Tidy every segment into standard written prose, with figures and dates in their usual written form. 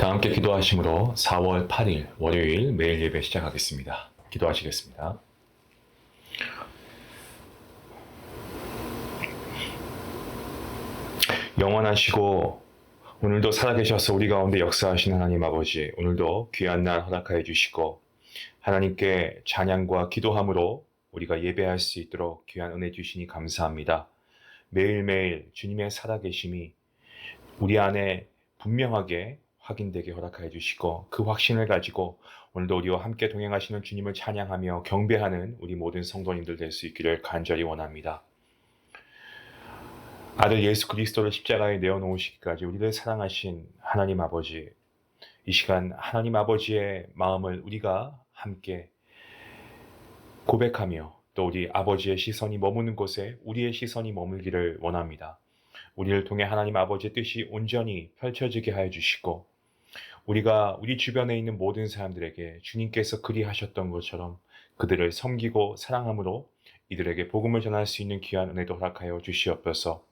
다 함께 기도하심으로 4월 8일 월요일 매일 예배 시작하겠습니다. 기도하시겠습니다. 영원하시고 오늘도 살아계셔서 우리 가운데 역사하신 하나님 아버지, 오늘도 귀한 날 허락하여 주시고 하나님께 찬양과 기도함으로 우리가 예배할 수 있도록 귀한 은혜 주시니 감사합니다. 매일매일 주님의 살아계심이 우리 안에 분명하게 확인되게 허락하여 주시고 그 확신을 가지고 오늘도 우리와 함께 동행하시는 주님을 찬양하며 경배하는 우리 모든 성도님들 될 수 있기를 간절히 원합니다. 아들 예수 그리스도를 십자가에 내어놓으시기까지 우리를 사랑하신 하나님 아버지, 이 시간 하나님 아버지의 마음을 우리가 함께 고백하며 또 우리 아버지의 시선이 머무는 곳에 우리의 시선이 머물기를 원합니다. 우리를 통해 하나님 아버지의 뜻이 온전히 펼쳐지게 하여 주시고 우리가 우리 주변에 있는 모든 사람들에게 주님께서 그리하셨던 것처럼 그들을 섬기고 사랑함으로 이들에게 복음을 전할 수 있는 귀한 은혜도 허락하여 주시옵소서.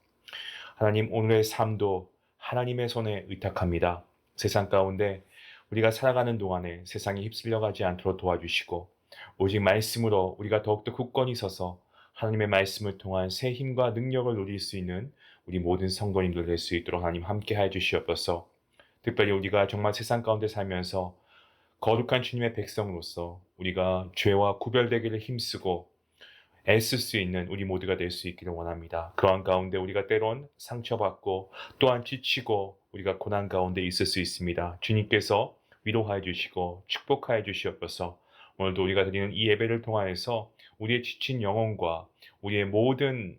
하나님, 오늘의 삶도 하나님의 손에 의탁합니다. 세상 가운데 우리가 살아가는 동안에 세상이 휩쓸려가지 않도록 도와주시고 오직 말씀으로 우리가 더욱더 굳건히 서서 하나님의 말씀을 통한 새 힘과 능력을 누릴 수 있는 우리 모든 성도님들 될 수 있도록 하나님 함께 하여 주시옵소서. 특별히 우리가 정말 세상 가운데 살면서 거룩한 주님의 백성으로서 우리가 죄와 구별되기를 힘쓰고 애쓸 수 있는 우리 모두가 될 수 있기를 원합니다. 그러한 가운데 우리가 때론 상처받고 또한 지치고 우리가 고난 가운데 있을 수 있습니다. 주님께서 위로하여 주시고 축복하여 주시옵소서. 오늘도 우리가 드리는 이 예배를 통하여서 우리의 지친 영혼과 우리의 모든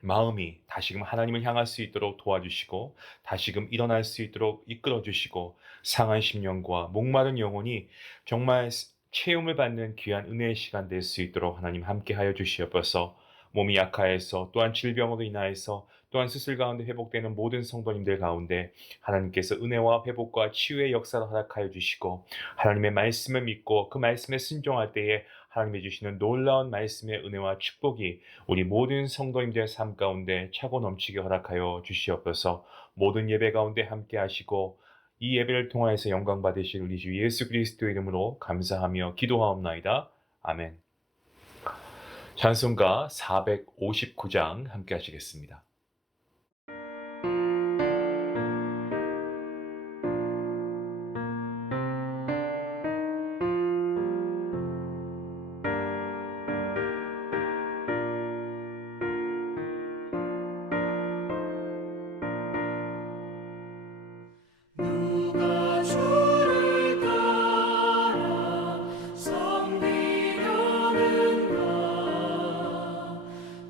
마음이 다시금 하나님을 향할 수 있도록 도와주시고 다시금 일어날 수 있도록 이끌어주시고 상한 심령과 목마른 영혼이 정말 체험을 받는 귀한 은혜의 시간 될 수 있도록 하나님 함께 하여 주시옵소서. 몸이 약하여서 또한 질병으로 인하여서 또한 수술 가운데 회복되는 모든 성도님들 가운데 하나님께서 은혜와 회복과 치유의 역사를 허락하여 주시고 하나님의 말씀을 믿고 그 말씀에 순종할 때에 하나님이 주시는 놀라운 말씀의 은혜와 축복이 우리 모든 성도님들의 삶 가운데 차고 넘치게 허락하여 주시옵소서. 모든 예배 가운데 함께 하시고 이 예배를 통하여서 영광 받으실 우리 주 예수 그리스도의 이름으로 감사하며 기도하옵나이다. 아멘. 찬송가 459장 함께 하시겠습니다.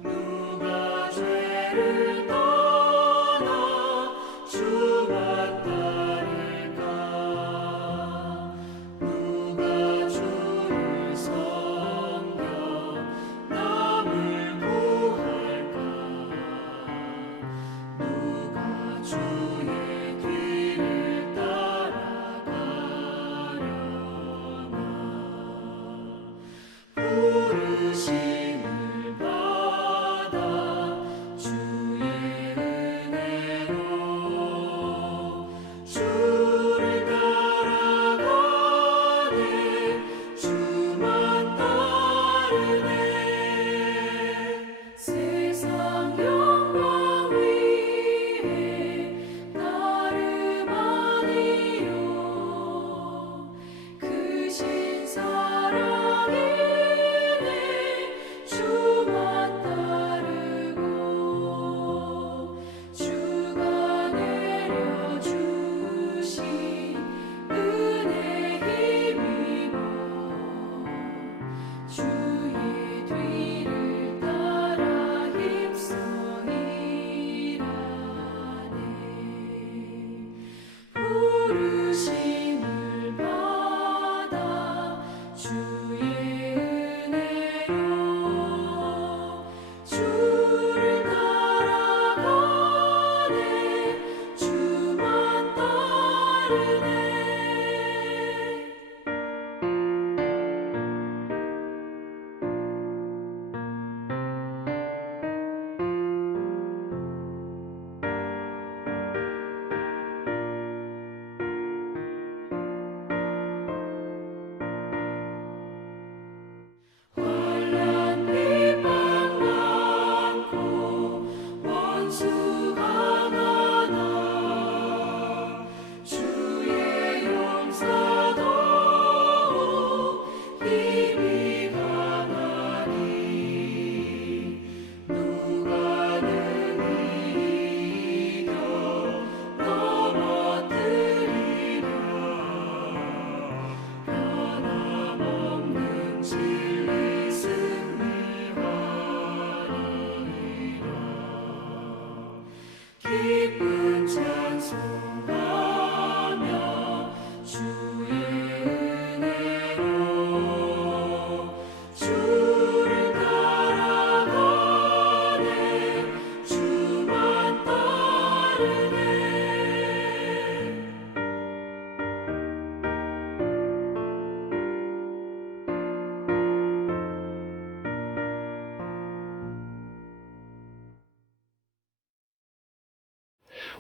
누가 죄를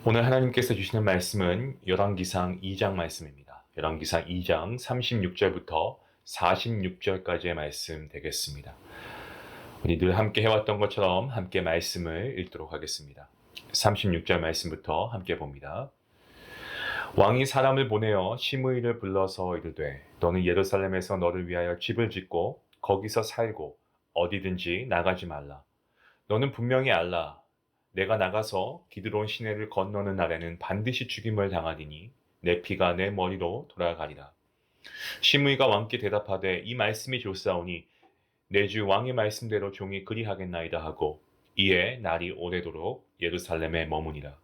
오늘 하나님께서 주시는 말씀은 열왕기상 2장 말씀입니다. 열왕기상 2장 36절부터 46절까지의 말씀 되겠습니다. 우리 늘 함께 해왔던 것처럼 함께 말씀을 읽도록 하겠습니다. 36절 말씀부터 함께 봅니다. 왕이 사람을 보내어 시므이를 불러서 이르되 너는 예루살렘에서 너를 위하여 집을 짓고 거기서 살고 어디든지 나가지 말라. 너는 분명히 알라. 내가 나가서 기드론 시내를 건너는 날에는 반드시 죽임을 당하리니 내 피가 내 머리로 돌아가리라. 시므이가 왕께 대답하되 이 말씀이 좋사오니 내 주 왕의 말씀대로 종이 그리하겠나이다 하고 이에 날이 오래도록 예루살렘에 머무니라.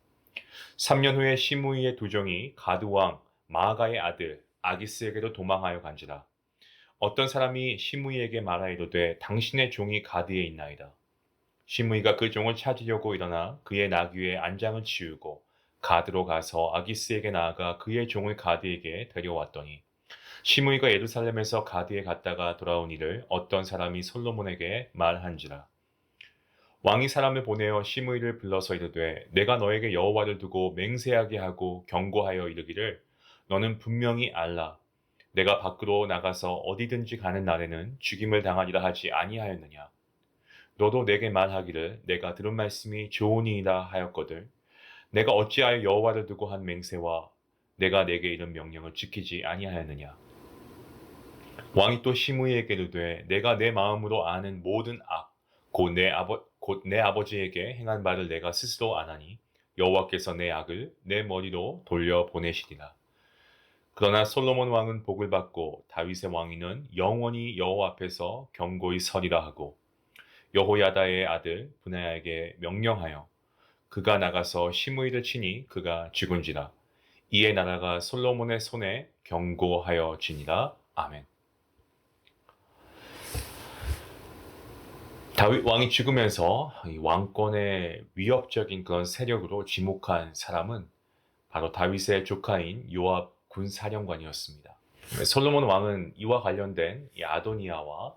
3년 후에 시므이의 두 종이 가드 왕 마아가의 아들 아기스에게로 도망하여 간지라. 어떤 사람이 시므이에게 말하이르되 당신의 종이 가드에 있나이다. 시므이가 그 종을 찾으려고 일어나 그의 나귀의 안장을 치우고 가드로 가서 아기스에게 나아가 그의 종을 가드에게 데려왔더니 시므이가 예루살렘에서 가드에 갔다가 돌아온 일을 어떤 사람이 솔로몬에게 말한지라. 왕이 사람을 보내어 시므이를 불러서 이르되 내가 너에게 여호와를 두고 맹세하게 하고 경고하여 이르기를 너는 분명히 알라. 내가 밖으로 나가서 어디든지 가는 날에는 죽임을 당하리라 하지 아니하였느냐. 너도 내게 말하기를 내가 들은 말씀이 좋으니이다 하였거늘 내가 어찌하여 여호와를 두고 한 맹세와 내가 내게 이른 명령을 지키지 아니하였느냐. 왕이 또 시므이에게 이르되 내가 내 마음으로 아는 모든 악 곧 내 아버지에게 행한 바를 내가 스스로 아나니 여호와께서 내 악을 내 머리로 돌려 보내시리라. 그러나 솔로몬 왕은 복을 받고 다윗의 왕위는 영원히 여호와 앞에서 경고히 서리라 하고 여호야다의 아들 브나야에게 명령하여 그가 나가서 시므이를 치니 그가 죽은지라. 이에 나라가 솔로몬의 손에 경고하여 지니라. 아멘. 다윗 왕이 죽으면서 이 왕권의 위협적인 그런 세력으로 지목한 사람은 바로 다윗의 조카인 요압 군사령관이었습니다. 솔로몬 왕은 이와 관련된 이 아도니아와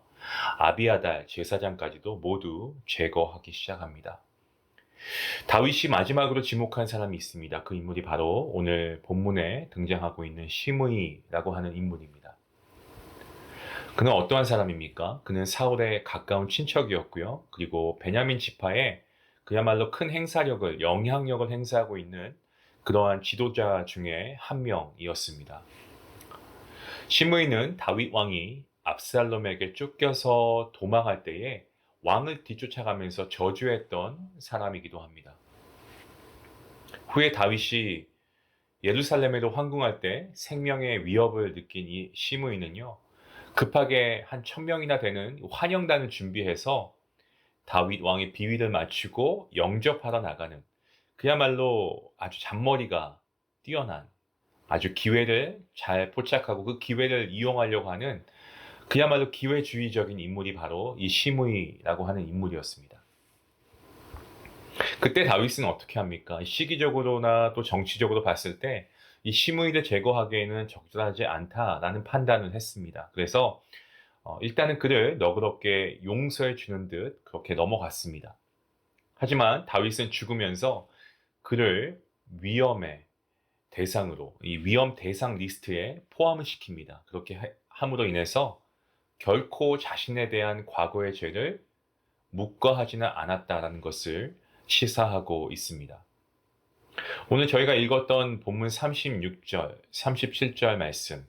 아비아달 제사장까지도 모두 제거하기 시작합니다. 다윗이 마지막으로 지목한 사람이 있습니다. 그 인물이 바로 오늘 본문에 등장하고 있는 시므이라고 하는 인물입니다. 그는 어떠한 사람입니까? 그는 사울의 가까운 친척이었고요. 그리고 베냐민 지파에 그야말로 큰 행사력을, 영향력을 행사하고 있는 그러한 지도자 중에 한 명이었습니다. 시므이는 다윗 왕이 압살롬에게 쫓겨서 도망할 때에 왕을 뒤쫓아가면서 저주했던 사람이기도 합니다. 후에 다윗이 예루살렘에도 황궁할 때 생명의 위협을 느낀 이 시므이는요, 급하게 한 1000명이나 되는 환영단을 준비해서 다윗 왕의 비위를 맞추고 영접하러 나가는 그야말로 아주 잔머리가 뛰어난 아주 기회를 잘 포착하고 그 기회를 이용하려고 하는 그야말로 기회주의적인 인물이 바로 이 시므이라고 하는 인물이었습니다. 그때 다윗은 어떻게 합니까? 시기적으로나 또 정치적으로 봤을 때 이 시므이를 제거하기에는 적절하지 않다라는 판단을 했습니다. 그래서 일단은 그를 너그럽게 용서해 주는 듯 그렇게 넘어갔습니다. 하지만 다윗은 죽으면서 그를 위험의 대상으로 이 위험 대상 리스트에 포함을 시킵니다. 그렇게 함으로 인해서 결코 자신에 대한 과거의 죄를 묵과하지는 않았다라는 것을 시사하고 있습니다. 오늘 저희가 읽었던 본문 36절, 37절 말씀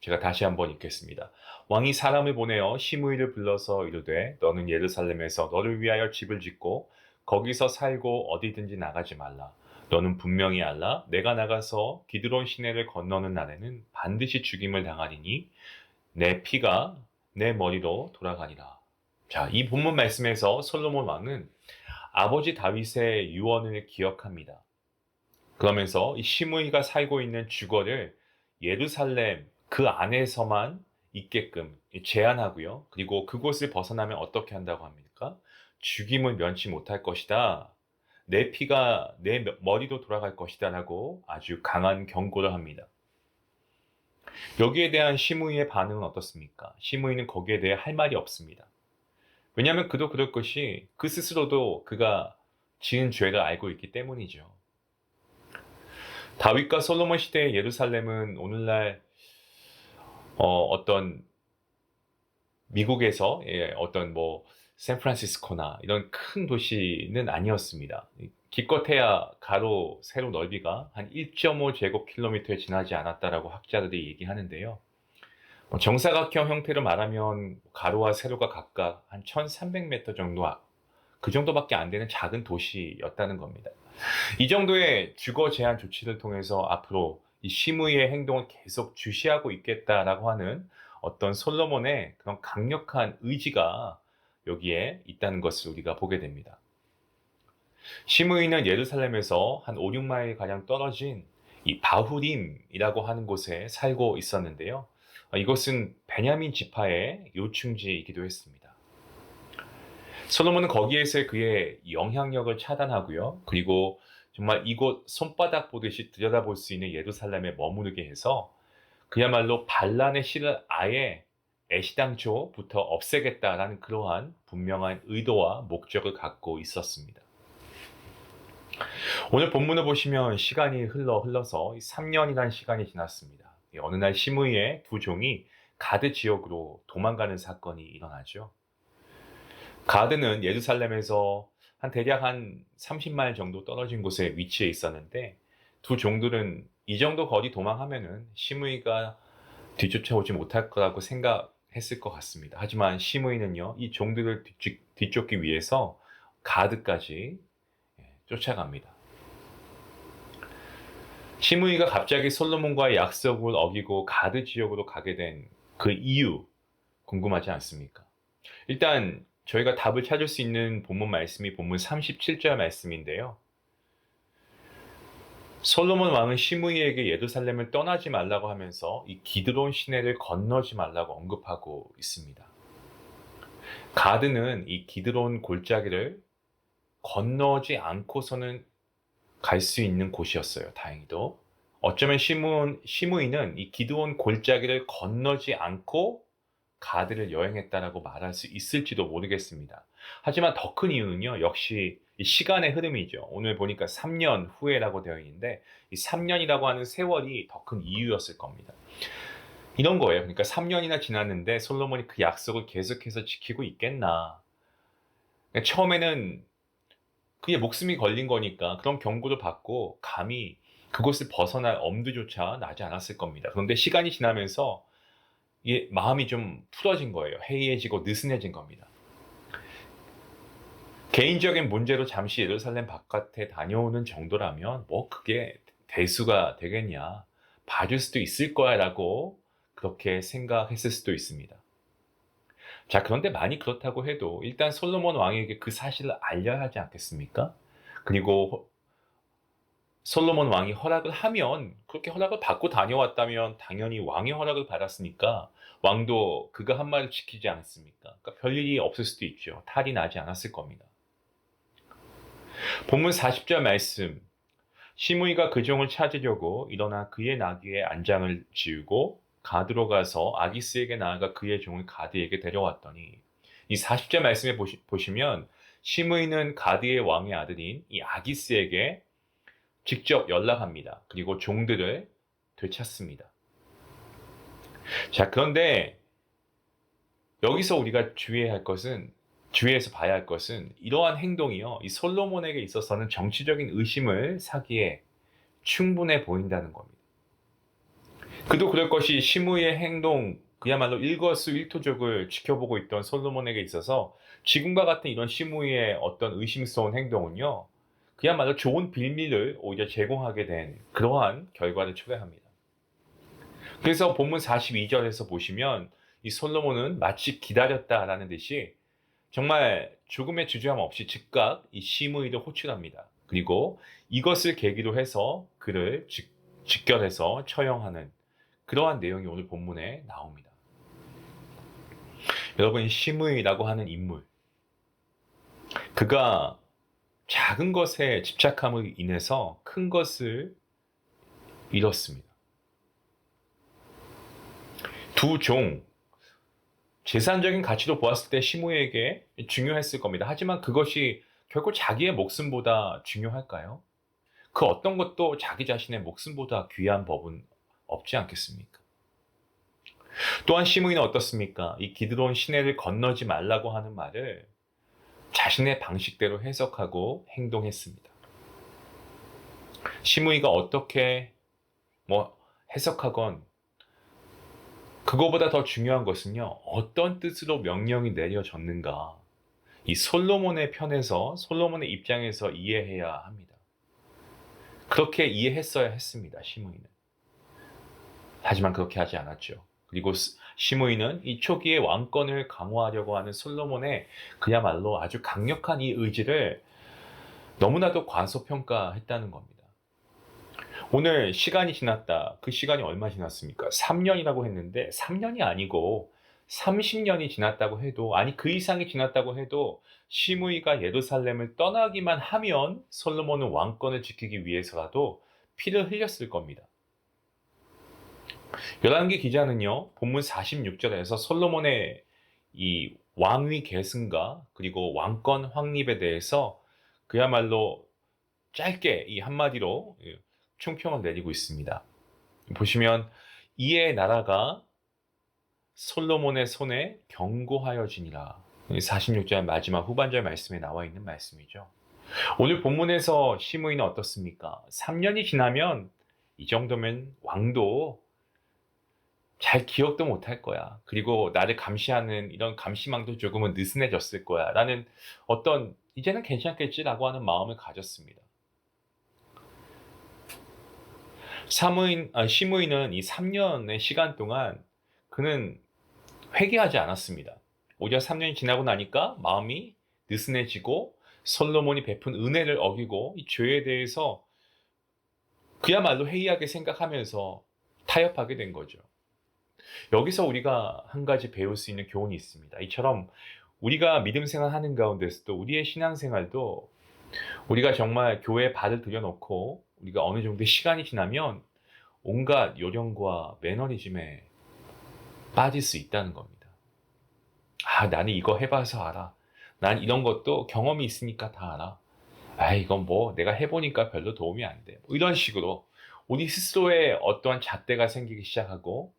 제가 다시 한번 읽겠습니다. 왕이 사람을 보내어 시므이를 불러서 이르되 너는 예루살렘에서 너를 위하여 집을 짓고 거기서 살고 어디든지 나가지 말라. 너는 분명히 알라. 내가 나가서 기드론 시내를 건너는 날에는 반드시 죽임을 당하리니 내 피가 내 머리로 돌아가니라. 자, 이 본문 말씀에서 솔로몬 왕은 아버지 다윗의 유언을 기억합니다. 그러면서 이 시므이가 살고 있는 주거를 예루살렘 그 안에서만 있게끔 제한하고요. 그리고 그곳을 벗어나면 어떻게 한다고 합니까? 죽임을 면치 못할 것이다. 내 피가 내 머리로 돌아갈 것이다 라고 아주 강한 경고를 합니다. 여기에 대한 시므이의 반응은 어떻습니까? 시므이는 거기에 대해 할 말이 없습니다. 왜냐하면 그도 그럴 것이 그 스스로도 그가 지은 죄를 알고 있기 때문이죠. 다윗과 솔로몬 시대의 예루살렘은 오늘날 어떤 미국에서 어떤 뭐 샌프란시스코나 이런 큰 도시는 아니었습니다. 기껏해야 가로 세로 넓이가 한 1.5 제곱킬로미터에 지나지 않았다라고 학자들이 얘기하는데요. 정사각형 형태로 말하면 가로와 세로가 각각 한 1300m 정도, 그 정도밖에 안 되는 작은 도시였다는 겁니다. 이 정도의 주거 제한 조치를 통해서 앞으로 이 심의의 행동을 계속 주시하고 있겠다라고 하는 어떤 솔로몬의 그런 강력한 의지가 여기에 있다는 것을 우리가 보게 됩니다. 심의는 예루살렘에서 한 5, 6마일 가량 떨어진 이 바후림이라고 하는 곳에 살고 있었는데요. 이곳은 베냐민 지파의 요충지이기도 했습니다. 솔로몬은 거기에서 그의 영향력을 차단하고요. 그리고 정말 이곳 손바닥 보듯이 들여다볼 수 있는 예루살렘에 머무르게 해서 그야말로 반란의 씨를 아예 애시당초부터 없애겠다라는 그러한 분명한 의도와 목적을 갖고 있었습니다. 오늘 본문을 보시면 시간이 흘러서 3년이라는 시간이 지났습니다. 어느 날 시므이의 두 종이 가드 지역으로 도망가는 사건이 일어나죠. 가드는 예루살렘에서 대략 한 30마일 정도 떨어진 곳에 위치해 있었는데, 두 종들은 이 정도 거리 도망하면은 시므이가 뒤쫓아오지 못할 거라고 생각했을 것 같습니다. 하지만 시므이는요, 이 종들을 뒤쫓기 위해서 가드까지 쫓아갑니다. 시므이가 갑자기 솔로몬과의 약속을 어기고 가드 지역으로 가게 된 그 이유 궁금하지 않습니까? 일단 저희가 답을 찾을 수 있는 본문 말씀이 본문 37절 말씀인데요. 솔로몬 왕은 시므이에게 예루살렘을 떠나지 말라고 하면서 이 기드론 시내를 건너지 말라고 언급하고 있습니다. 가드는 이 기드론 골짜기를 건너지 않고서는 갈 수 있는 곳이었어요. 다행히도. 어쩌면 시므이는 이 기드론 골짜기를 건너지 않고 가드를 여행했다라고 말할 수 있을지도 모르겠습니다. 하지만 더 큰 이유는요, 역시 이 시간의 흐름이죠. 오늘 보니까 3년 후에라고 되어 있는데, 이 3년이라고 하는 세월이 더 큰 이유였을 겁니다. 이런 거예요. 그러니까 3년이나 지났는데 솔로몬이 그 약속을 계속해서 지키고 있겠나. 그러니까 처음에는 그게 목숨이 걸린 거니까 그런 경고를 받고 감히 그곳을 벗어날 엄두조차 나지 않았을 겁니다. 그런데 시간이 지나면서 이게 마음이 좀 풀어진 거예요. 해이해지고 느슨해진 겁니다. 개인적인 문제로 잠시 예루살렘 바깥에 다녀오는 정도라면 뭐 그게 대수가 되겠냐, 봐줄 수도 있을 거야 라고 그렇게 생각했을 수도 있습니다. 자, 그런데 만약 그렇다고 해도 일단 솔로몬 왕에게 그 사실을 알려야 하지 않겠습니까? 그리고 솔로몬 왕이 허락을 하면, 그렇게 허락을 받고 다녀왔다면 당연히 왕의 허락을 받았으니까 왕도 그가 한 말을 지키지 않았습니까? 그러니까 별일이 없을 수도 있죠. 탈이 나지 않았을 겁니다. 본문 40절 말씀, 시므이가 그 종을 찾으려고 일어나 그의 나귀의 안장을 지우고 가드로 가서 아기스에게 나아가 그의 종을 가드에게 데려왔더니, 이 40절 말씀에 보시면 시므이는 가드의 왕의 아들인 이 아기스에게 직접 연락합니다. 그리고 종들을 되찾습니다. 자, 그런데 여기서 우리가 주의해서 봐야 할 것은 이러한 행동이요, 이 솔로몬에게 있어서는 정치적인 의심을 사기에 충분해 보인다는 겁니다. 그도 그럴 것이 시므이의 행동, 그야말로 일거수일투족을 지켜보고 있던 솔로몬에게 있어서 지금과 같은 이런 시므이의 어떤 의심스러운 행동은요, 그야말로 좋은 빌미를 오히려 제공하게 된 그러한 결과를 초래합니다. 그래서 본문 42절에서 보시면 이 솔로몬은 마치 기다렸다라는 듯이 정말 조금의 주저함 없이 즉각 이 시므이를 호출합니다. 그리고 이것을 계기로 해서 그를 직결해서 처형하는 그러한 내용이 오늘 본문에 나옵니다. 여러분, 이 시므이라고 하는 인물, 그가 작은 것에 집착함으로 인해서 큰 것을 잃었습니다. 두 종, 재산적인 가치로 보았을 때 시므이에게 중요했을 겁니다. 하지만 그것이 결코 자기의 목숨보다 중요할까요? 그 어떤 것도 자기 자신의 목숨보다 귀한 법은 없지 않겠습니까? 또한 시므이는 어떻습니까? 이 기드론 시내를 건너지 말라고 하는 말을 자신의 방식대로 해석하고 행동했습니다. 시므이가 어떻게 해석하건 그거보다 더 중요한 것은요, 어떤 뜻으로 명령이 내려졌는가. 이 솔로몬의 편에서, 솔로몬의 입장에서 이해해야 합니다. 그렇게 이해했어야 했습니다, 시므이는. 하지만 그렇게 하지 않았죠. 그리고 시므이는 이 초기에 왕권을 강화하려고 하는 솔로몬의 그야말로 아주 강력한 이 의지를 너무나도 과소평가했다는 겁니다. 오늘 시간이 지났다. 그 시간이 얼마 지났습니까? 3년이라고 했는데 3년이 아니고 30년이 지났다고 해도, 아니 그 이상이 지났다고 해도 시므이가 예루살렘을 떠나기만 하면 솔로몬은 왕권을 지키기 위해서라도 피를 흘렸을 겁니다. 열왕기 기자는요, 본문 46절에서 솔로몬의 이 왕위 계승과 그리고 왕권 확립에 대해서 그야말로 짧게 이 한마디로 총평을 내리고 있습니다. 보시면 이에 나라가 솔로몬의 손에 견고하여지니라. 46절 마지막 후반절 말씀에 나와 있는 말씀이죠. 오늘 본문에서 시므이는 어떻습니까? 3년이 지나면 이 정도면 왕도 잘 기억도 못할 거야. 그리고 나를 감시하는 이런 감시망도 조금은 느슨해졌을 거야. 라는 어떤 이제는 괜찮겠지라고 하는 마음을 가졌습니다. 시므이는 이 3년의 시간 동안 그는 회개하지 않았습니다. 오히려 3년이 지나고 나니까 마음이 느슨해지고 솔로몬이 베푼 은혜를 어기고 이 죄에 대해서 그야말로 해이하게 생각하면서 타협하게 된 거죠. 여기서 우리가 한 가지 배울 수 있는 교훈이 있습니다. 이처럼 우리가 믿음 생활하는 가운데서도 우리의 신앙생활도 우리가 정말 교회에 발을 들여놓고 우리가 어느 정도 시간이 지나면 온갖 요령과 매너리즘에 빠질 수 있다는 겁니다. 아, 나는 이거 해봐서 알아. 난 이런 것도 경험이 있으니까 다 알아. 아, 이건 뭐 내가 해보니까 별로 도움이 안 돼. 뭐 이런 식으로 우리 스스로의 어떠한 잣대가 생기기 시작하고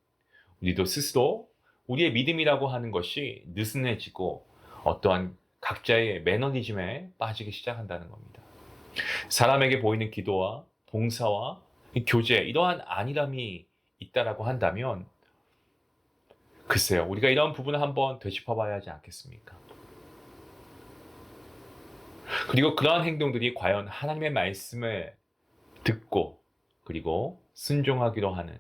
우리도 스스로 우리의 믿음이라고 하는 것이 느슨해지고 어떠한 각자의 매너리즘에 빠지기 시작한다는 겁니다. 사람에게 보이는 기도와 봉사와 교제, 이러한 안일함이 있다라고 한다면 글쎄요, 우리가 이런 부분을 한번 되짚어봐야 하지 않겠습니까? 그리고 그러한 행동들이 과연 하나님의 말씀을 듣고 그리고 순종하기로 하는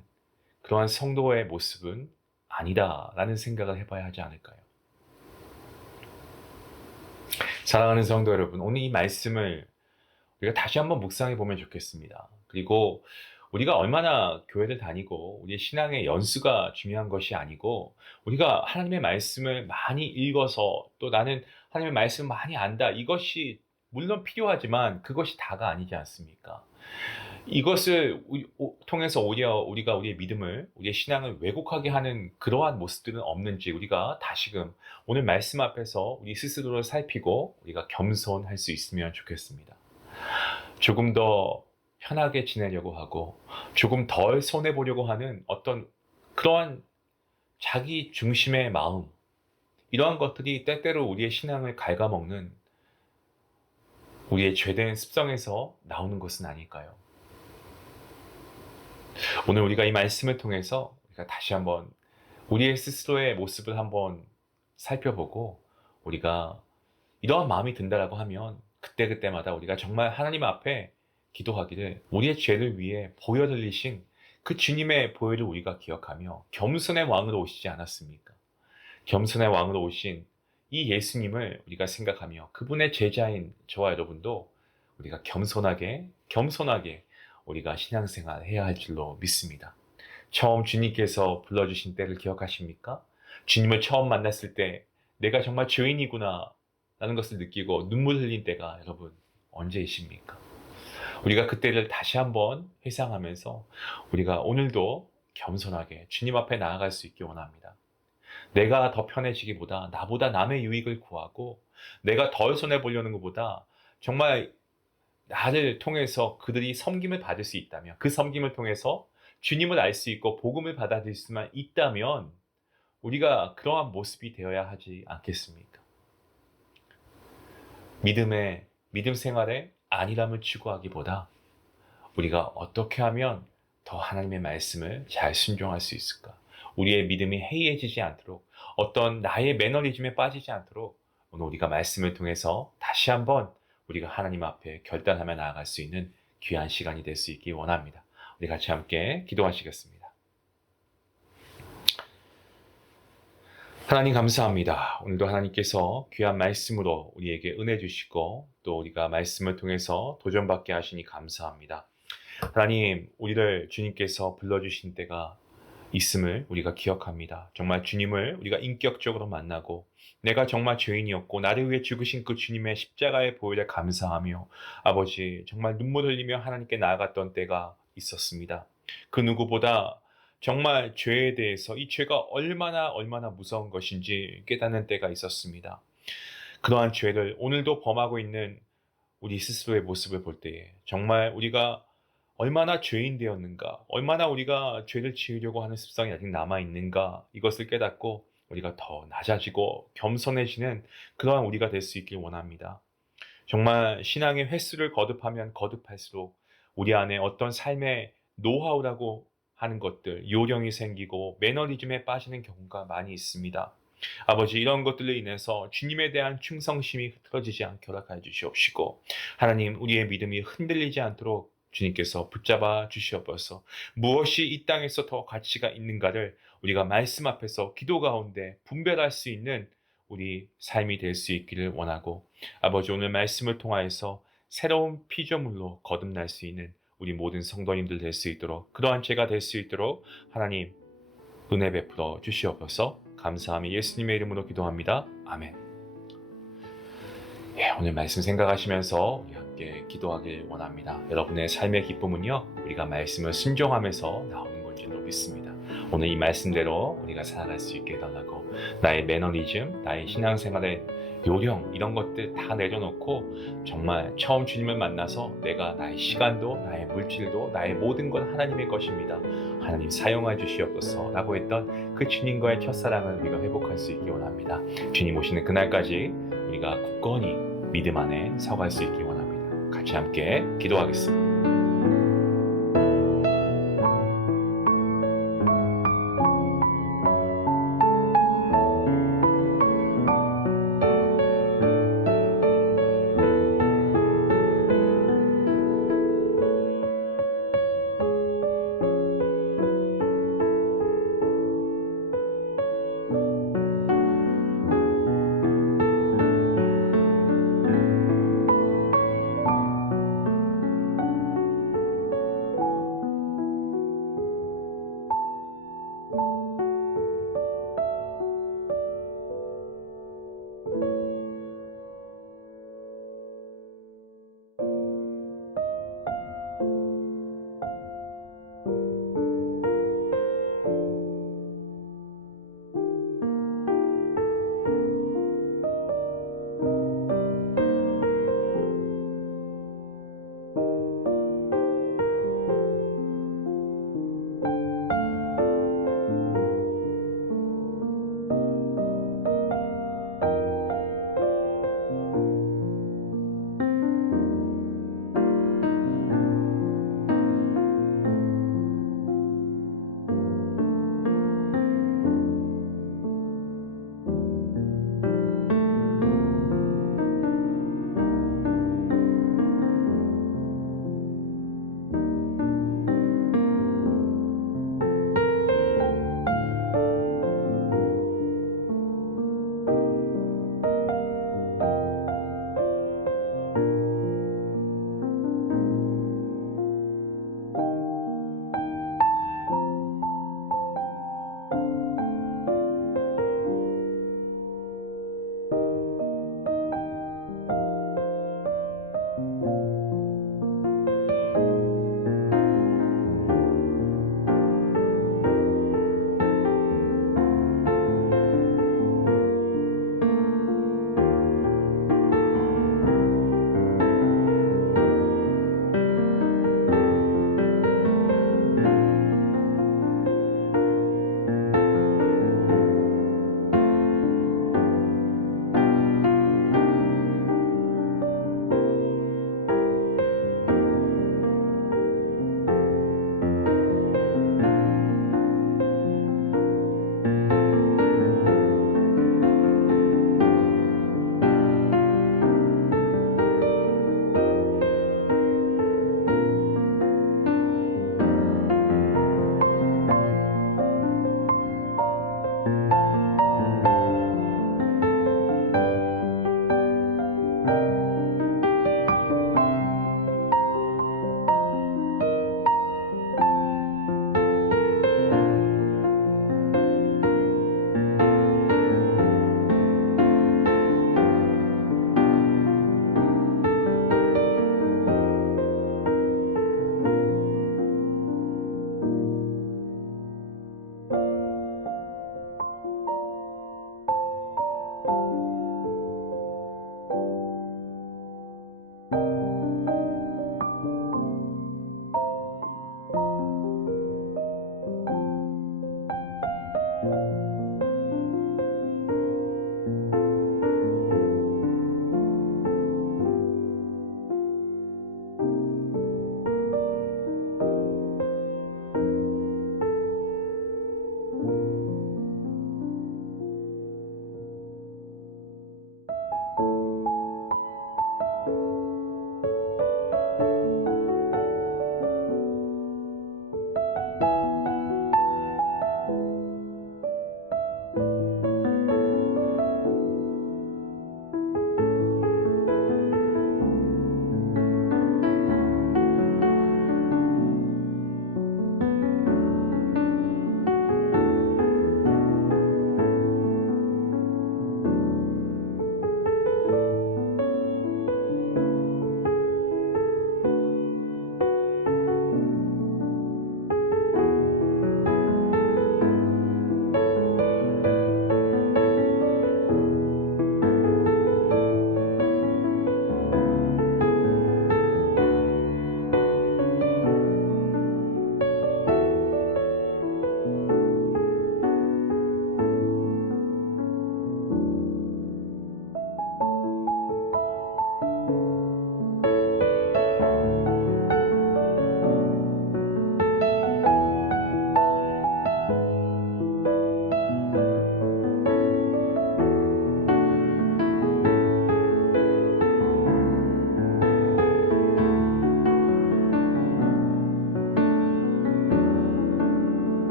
그러한 성도의 모습은 아니다라는 생각을 해봐야 하지 않을까요? 사랑하는 성도 여러분, 오늘 이 말씀을 우리가 다시 한번 묵상해 보면 좋겠습니다. 그리고 우리가 얼마나 교회를 다니고 우리의 신앙의 연수가 중요한 것이 아니고 우리가 하나님의 말씀을 많이 읽어서 또 나는 하나님의 말씀을 많이 안다, 이것이 물론 필요하지만 그것이 다가 아니지 않습니까? 이것을 통해서 오히려 우리가 우리의 믿음을, 우리의 신앙을 왜곡하게 하는 그러한 모습들은 없는지 우리가 다시금 오늘 말씀 앞에서 우리 스스로를 살피고 우리가 겸손할 수 있으면 좋겠습니다. 조금 더 편하게 지내려고 하고 조금 덜 손해보려고 하는 어떤 그러한 자기 중심의 마음, 이러한 것들이 때때로 우리의 신앙을 갉아먹는 우리의 죄된 습성에서 나오는 것은 아닐까요? 오늘 우리가 이 말씀을 통해서 우리가 다시 한번 우리의 스스로의 모습을 한번 살펴보고 우리가 이러한 마음이 든다라고 하면 그때그때마다 우리가 정말 하나님 앞에 기도하기를 우리의 죄를 위해 보혈 흘리신 그 주님의 보혈을 우리가 기억하며 겸손의 왕으로 오시지 않았습니까? 겸손의 왕으로 오신 이 예수님을 우리가 생각하며 그분의 제자인 저와 여러분도 우리가 겸손하게 우리가 신앙생활 해야 할 줄로 믿습니다. 처음 주님께서 불러주신 때를 기억하십니까? 주님을 처음 만났을 때 내가 정말 죄인이구나 라는 것을 느끼고 눈물 흘린 때가 여러분 언제이십니까? 우리가 그때를 다시 한번 회상하면서 우리가 오늘도 겸손하게 주님 앞에 나아갈 수 있기 원합니다. 내가 더 편해지기보다 나보다 남의 유익을 구하고 내가 덜 손해보려는 것보다 정말 나를 통해서 그들이 섬김을 받을 수 있다면, 그 섬김을 통해서 주님을 알 수 있고 복음을 받아들일 수만 있다면 우리가 그러한 모습이 되어야 하지 않겠습니까? 믿음 생활에 안일함을 추구하기보다 우리가 어떻게 하면 더 하나님의 말씀을 잘 순종할 수 있을까? 우리의 믿음이 해이해지지 않도록, 어떤 나의 매너리즘에 빠지지 않도록 오늘 우리가 말씀을 통해서 다시 한번 우리가 하나님 앞에 결단하며 나아갈 수 있는 귀한 시간이 될 수 있기 원합니다. 우리 같이 함께 기도하시겠습니다. 하나님 감사합니다. 오늘도 하나님께서 귀한 말씀으로 우리에게 은혜 주시고 또 우리가 말씀을 통해서 도전받게 하시니 감사합니다. 하나님, 우리를 주님께서 불러주신 때가 있음을 우리가 기억합니다. 정말 주님을 우리가 인격적으로 만나고 내가 정말 죄인이었고 나를 위해 죽으신 그 주님의 십자가의 보혈에 감사하며 아버지 정말 눈물 흘리며 하나님께 나아갔던 때가 있었습니다. 그 누구보다 정말 죄에 대해서 이 죄가 얼마나 무서운 것인지 깨닫는 때가 있었습니다. 그러한 죄를 오늘도 범하고 있는 우리 스스로의 모습을 볼 때에 정말 우리가 얼마나 죄인 되었는가, 얼마나 우리가 죄를 지으려고 하는 습성이 아직 남아있는가, 이것을 깨닫고 우리가 더 낮아지고 겸손해지는 그러한 우리가 될 수 있길 원합니다. 정말 신앙의 횟수를 거듭하면 거듭할수록 우리 안에 어떤 삶의 노하우라고 하는 것들, 요령이 생기고 매너리즘에 빠지는 경우가 많이 있습니다. 아버지, 이런 것들로 인해서 주님에 대한 충성심이 흐트러지지 않게 허락하여 주시옵시고 하나님, 우리의 믿음이 흔들리지 않도록 주님께서 붙잡아 주시옵소서. 무엇이 이 땅에서 더 가치가 있는가를 우리가 말씀 앞에서 기도 가운데 분별할 수 있는 우리 삶이 될 수 있기를 원하고 아버지, 오늘 말씀을 통하여서 새로운 피조물로 거듭날 수 있는 우리 모든 성도님들 될 수 있도록, 그러한 제가 될 수 있도록 하나님 은혜 베풀어 주시옵소서. 감사함이 예수님의 이름으로 기도합니다. 아멘. 오늘 말씀 생각하시면서 우리 함께 기도하길 원합니다. 여러분의 삶의 기쁨은요, 우리가 말씀을 순종하면서 나오는 건지로 믿습니다. 오늘 이 말씀대로 우리가 살아갈 수 있게 해달라고, 나의 매너리즘, 나의 신앙생활의 요령, 이런 것들 다 내려놓고 정말 처음 주님을 만나서 내가 나의 시간도 나의 물질도 나의 모든 건 하나님의 것입니다, 하나님 사용해 주시옵소서 라고 했던 그 주님과의 첫사랑을 우리가 회복할 수 있기 원합니다. 주님 오시는 그날까지 우리가 굳건히 믿음 안에 서갈 수 있기 원합니다. 같이 함께 기도하겠습니다.